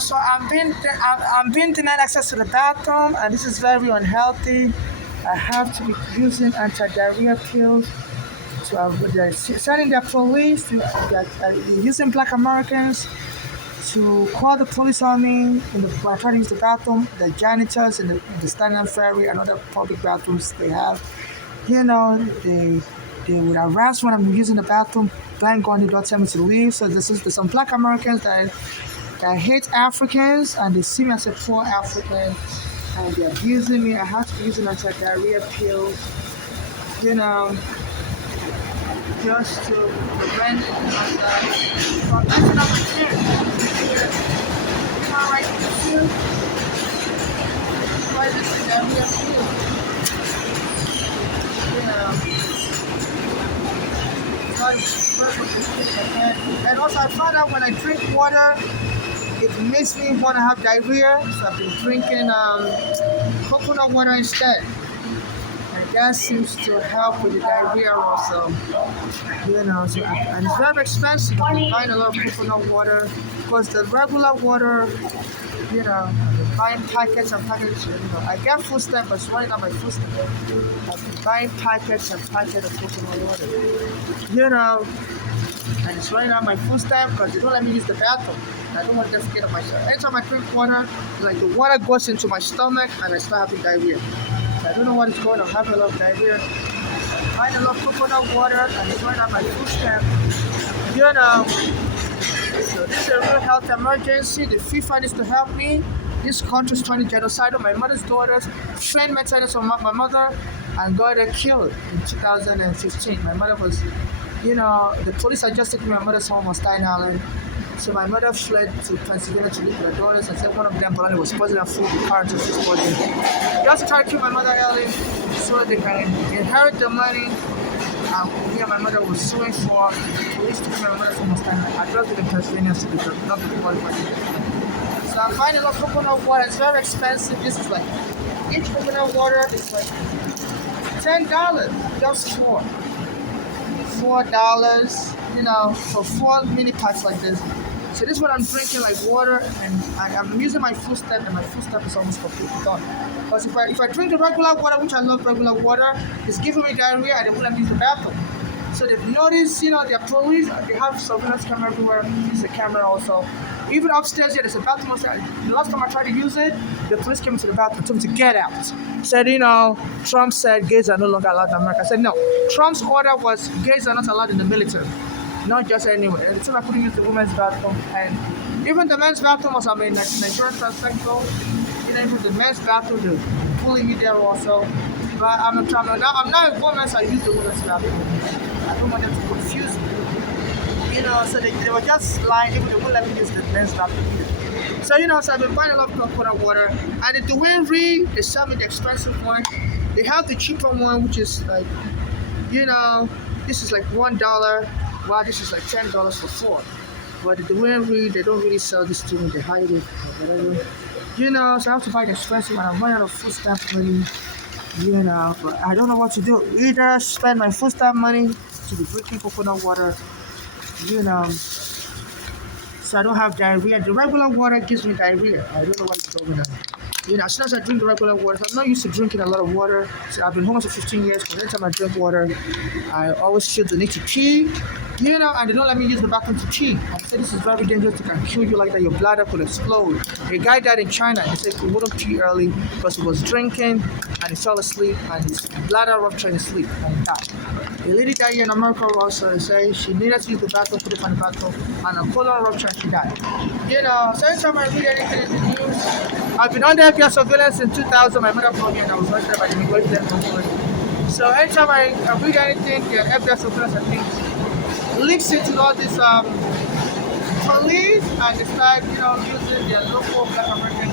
So I'm being denied access to the bathroom, and this is very unhealthy. I have to be using anti-diarrhea pills to avoid sending the police to using Black Americans to call the police on me when I try to use the bathroom. The janitors in the Stanley Ferry and other public bathrooms they have, they would harass when I'm using the bathroom. Thank God they don't tell me to leave. So there's some Black Americans that hate Africans and they see me as a poor African and they're abusing me. I have to be using anti-diarrhea pills, you know, just to prevent myself from messing up my skin. You know, right here, why is it diarrhea pill? And also I found out when I drink water, it makes me want to have diarrhea. So I've been drinking coconut water instead. And that seems to help with the diarrhea also. And it's very expensive. I'm buying a lot of coconut water because the regular water, I'm buying packets and packets. I get food stamp, but it's running out my food stamp. I've been buying packets and packets of coconut water. And it's running out my food stamp because they don't let me use the bathroom. I don't want to get up myself. Anytime I drink water, like the water goes into my stomach and I start having diarrhea. I don't know what is going on. I'm having a lot of diarrhea. I'm buying a lot of coconut water and it's running out my food stamp. So this is a real health emergency. The FIFA needs to help me. This country is trying to genocide my mother's daughters, trained mentalists on my mother, and got her killed in 2015. My mother was, the police had just taken my mother's home on Staten Island. So my mother fled to Pennsylvania to live with her daughters. I said one of them probably was poisoning her food with car to she's poisoning. They also tried to kill my mother early so they can inherit the money. Me and my mother was suing for police to kill my mother's home on Staten Island. I drove to the Pennsylvania City, not the qualified. So I'm buying a lot of coconut water. It's very expensive. This is like, each coconut water is like $10, just $4, for 4 mini packs like this. So this is what I'm drinking, like water, and I'm using my food step, and my food step is almost completely done. Because if I drink the regular water, which I love regular water, it's giving me diarrhea, and they won't let me use the bathroom. So they've noticed, their police, they have surveillance camera everywhere. Use the camera also. Even upstairs here, there's a bathroom upstairs. The last time I tried to use it, the police came into the bathroom, told me to get out. Said, Trump said gays are no longer allowed in America. I said, no. Trump's order was gays are not allowed in the military. Not just anywhere. And so I couldn't use the women's bathroom. And even the men's bathroom was, Nigerian transsexual. Even the men's bathroom, they're pulling me there also. But I'm not a woman, so I use the women's bathroom. I don't want them to confuse me. So they were just lying, even they wouldn't let me use the men's bathroom. So, so I've been buying a lot of coconut water. And at the Dwayne Reed, they sell me the expensive one. They have the cheaper one, which is like, this is like $1. Wow, this is like $10 for 4. But the Dwayne Reed, they don't really sell this to me. They hide it. So I have to buy the expensive one. I'm running out of food stamp money. But I don't know what to do. Either spend my food stamp money to be drinking coconut water, so I don't have diarrhea. The regular water gives me diarrhea. I don't know what's going on. As soon as I drink the regular water, I'm not used to drinking a lot of water. So I've been home for 15 years. But every time I drink water, I always feel the need to pee. And they don't let me use the bathroom to pee. I said this is very dangerous. It can kill you like that. Your bladder could explode. A guy died in China. He said he wouldn't pee early because he was drinking and he fell asleep and his bladder ruptured in his sleep and he died. A lady died here in America also. They say she needed to use the bathroom, put it on the bathroom, and a colon rupture and she died. So every time I read anything in the news, I've been under FBI surveillance in 2000. My mother called me and I was arrested by the immigration. So anytime I read anything, the FBI surveillance and things leaks into all this police and they start, using their local Black American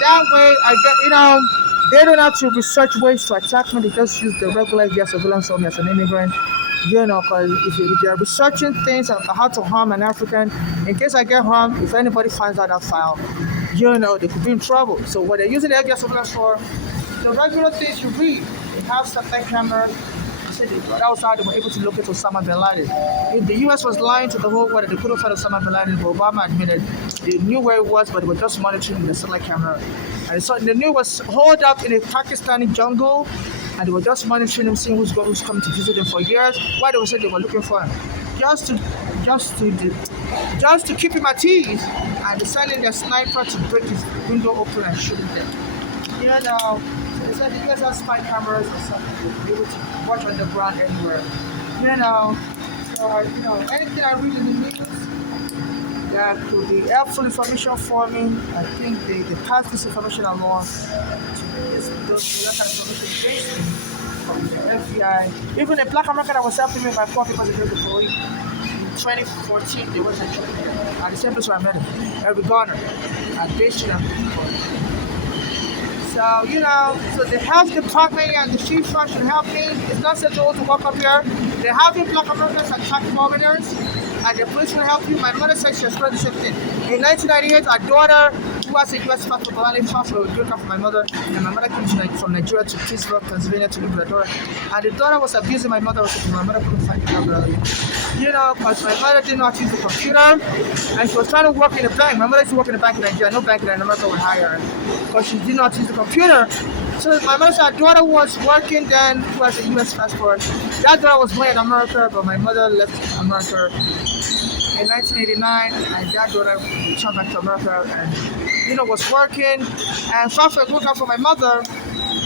that way I get, they don't have to research ways to attack me. They just use the regular FBI surveillance on me as an immigrant. Because if they're researching things on how to harm an African, in case I get harmed, if anybody finds out that file, they could be in trouble. So what they're using the FBI surveillance for, the regular things you read, they have satellite cameras. So said that was how they were able to locate Osama bin Laden. If the US was lying to the whole world that they couldn't find Osama bin Laden, but Obama admitted they knew where he was, but they were just monitoring the satellite camera. And so they knew he was holed up in a Pakistani jungle, and they were just monitoring him, seeing who's coming to visit him for years. Why they said they were looking for him? Just to keep him at ease, and deciding their sniper to break his window open and shoot him dead. You know, so they said the US has spy cameras or something to be able to watch on the ground anywhere. You know, anything I read in the news that could be helpful information for me, I think they pass this information along to those kind of information based from the FBI. Even a black American that was helping me with my poor papers against the police. 2014, there was a trip here at the same place where I met him, Eric Garner, at Bay Street and so, so the health department and the chief should help me. It's not said to walk up here. They're having black Americans attack foreigners, and the police will help you. My mother said she experienced the same thing. In 1998, our daughter, who has a U.S. passport, transferred a green card for my mother, and my mother came from Nigeria to Pittsburgh, Pennsylvania to live with her daughter. And the daughter was abusing my mother, my mother couldn't find the camera. Because my mother didn't know how to use the computer, and she was trying to work in a bank. My mother used to work in a bank in Nigeria. No bank in America would hire her, but she didn't know how to use the computer. So my mother said her daughter was working then, who has a U.S. passport. That daughter was born in America, but my mother left America in 1989, and that daughter returned back to America and, was working. And fast forward for my mother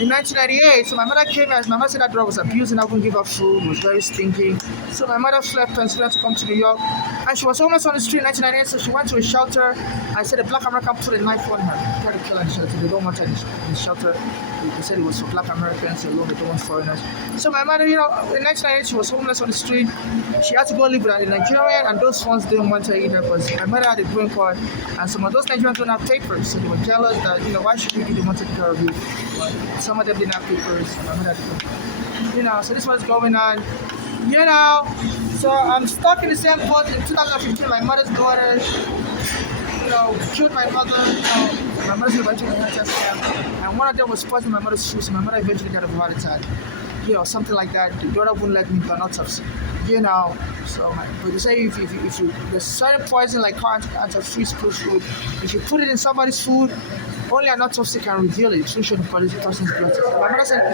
in 1998. So my mother came and my mother said that daughter was abusing, I wouldn't give her food, was very stinky. So my mother fled Pennsylvania to come to New York, and she was homeless on the street in 1998. So she went to a shelter. I said a black American put a knife on her, tried to kill her in the shelter. They don't want her in the shelter. They said it was for black Americans alone, they don't want foreigners. So my mother, in 1998, she was homeless on the street. She had to go live with a Nigerian, and those ones didn't want her either because my mother had a green card, and some of those Nigerians don't have papers, so they were jealous that, why should we be the one taking care of you? But some of them didn't have papers, and my mother had so this was going on. So I'm stuck in the same boat. In 2015, my mother's daughter, killed my mother. My mother's eventually had and one of them was poisoning my mother's shoes. So my mother eventually got a heart attack. Something like that. The daughter wouldn't let me do an autopsy. So but they say if you there's certain poison like antifreeze food, if you put it in somebody's food, only an autopsy can reveal it. So should the person's blood. My mother said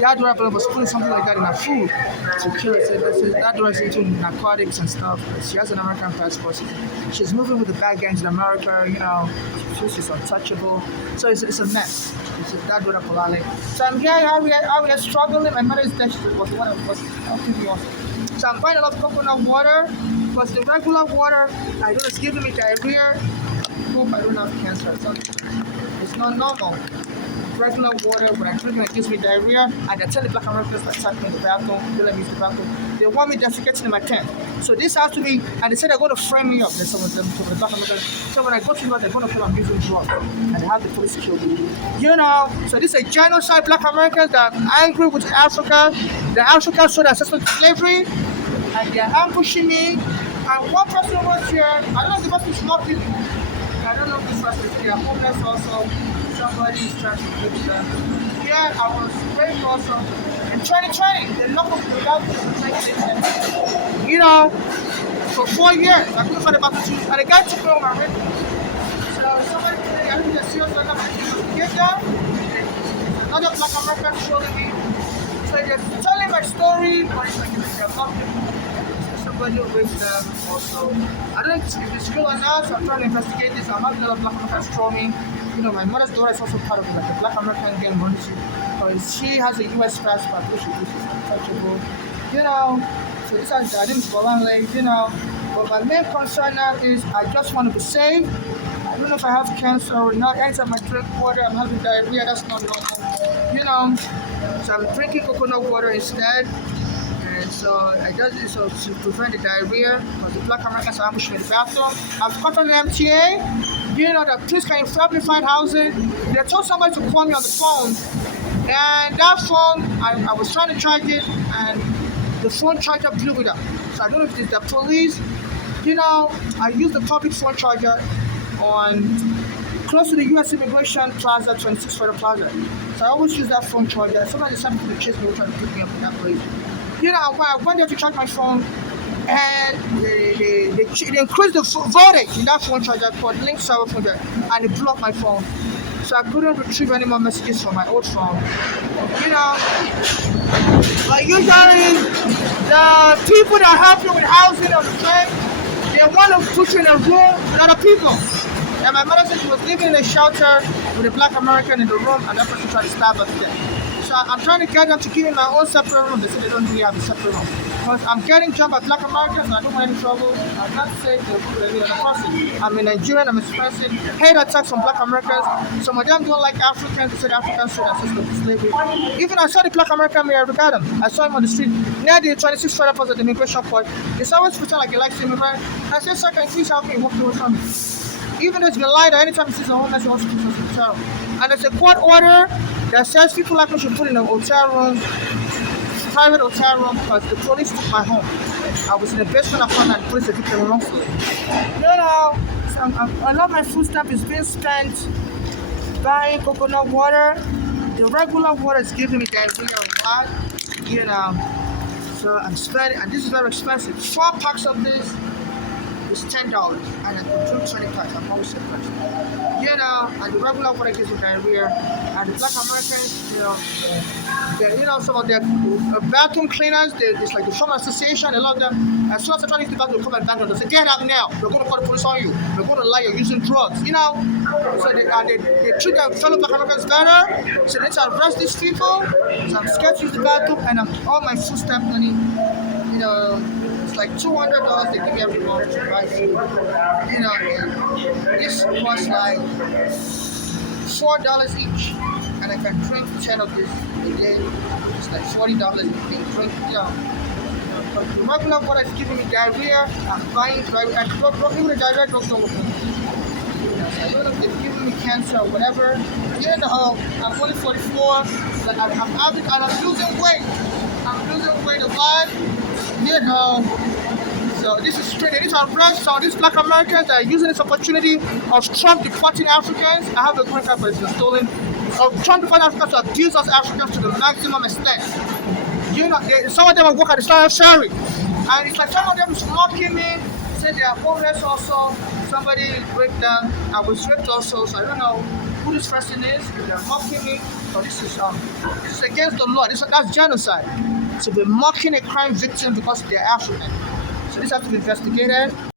that daughter was putting something like that in her food to kill it. So that daughter is into narcotics and stuff. She has an American passport. She's moving with the bad gangs in America. She's untouchable. So it's a mess. It's that daughter Polale. So I'm here how we are struggling. My mother is dead. She was one of us. So I'm buying a lot of coconut water because the regular water I know is giving me diarrhea. I hope I don't have cancer. So it's not normal. Regular water, when I drink it, gives me diarrhea. And I tell the black Americans that attack me in the bathroom, they let me use the bathroom. They want me defecating in my tent. So this has to be, and they said they're going to frame me up. There's some of them, so the black Americans. So when I go to New York, they're going to feel I'm using drugs. And they have the police kill me. So this is a genocide. Black Americans that are angry with Africa. The Africans showed accessible to slavery. And they're ambushing me. And one person was here. I don't know if the person is not people. I don't know if this person is here. Homeless also. Somebody is trying to fix them. Yeah, I was very awesome. In 2020, they knocked off the out for 4 years. I couldn't find about the two. And the guy took me on my record. So somebody, I think they're serious enough to get them. Another black American showing me. So they're telling my story, but it's like they're not somebody with them also. I don't know if it's true or not, so I'm trying to investigate this. I'm having another black American show me. My mother's daughter is also part of like the black American gang community. She has a US passport, which is untouchable. So this is I didn't but my main concern now is I just want to be safe. I don't know if I have cancer or not. Anytime I drink water, I'm having diarrhea, that's not normal. So I'm drinking coconut water instead. And so I just to prevent the diarrhea, because the black Americans are ambushing in the bathroom. I've contacted the MTA. That please can you help me find housing? They told somebody to call me on the phone, and that phone I was trying to charge it, and the phone charger blew it up. So I don't know if it's the police. I used the public phone charger on close to the U.S. Immigration Plaza, 26 Federal Plaza. So I always use that phone charger. Somebody decided to chase me, trying to pick me up in that place. I went there to charge my phone, and they increased the voltage in that phone charger called Link Server phone charger, and it blew up my phone. So I couldn't retrieve any more messages from my old phone. You know, like usually the people that help you with housing on the train, they want to put you in a room with other people. And my mother said she was living in a shelter with a black American in the room, and that person tried to stab us there. So I'm trying to get them to give me my own separate room. They say they don't really have a separate room. Because I'm getting jumped by black Americans and I don't want any trouble. I'm not safe to the people that live in the person. I'm a Nigerian, I'm expressing hate attacks from black Americans. Some of them don't like Africans, they said Africans should assist with slavery. Even I saw the black American mayor, I got him. I saw him on the street near the 26 federal post at the immigration point. He's always pretend like he likes immigrants. I said, sir, can you please help me? He walked away from me. Even though it's been lied, anytime he sees a homeless, he wants to keep us in hotel. And there's a court order that says people like me should put in a hotel room, private hotel room, because the police took my home. I was in the basement of one and the police evicted me wrongfully. A lot of my food stuff is being spent buying coconut water. The regular water is giving me diarrhea a lot, So I'm spending, and this is very expensive. 4 packs of this is $10, and I can drink 20 packs. I'm always surprised. And the regular water gives me diarrhea. And the black Americans, some of their bathroom cleaners, it's like the Shomer Association, a lot of them, as soon as they try to use the bathroom, they come and bang them. They say, get out now. We're going to call the police on you. We're going to lie you're using drugs, So they treat their fellow black Americans better. So they need to arrest these people. So I'm scared to use the bathroom, and all my food stamp money, it's like $200 they give me every month to buy food. And this costs like $4 each, and I can drink 10 of this a day. It's like $40 a day. Drink, But the regular water is giving me diarrhea. I'm buying diarrhea. Even the diarrhea drugs don't work. I don't know if they're giving me cancer or whatever. I'm only 44, but I'm losing weight. I'm losing weight a lot. So this is straight. They need to arrest some of these black Americans that are using this opportunity of Trump deporting Africans. I have a green card, but it's been stolen. Of Trump deporting Africans to abuse us Africans to the maximum extent. Some of them will work at the Standard Ferry, and it's like some of them is mocking me, say they are homeless also. Somebody raped them. I was raped also, so I don't know who this person is. They're mocking me. So this is against the law. That's genocide. So they're mocking a crime victim because they're African. So this has to be investigated.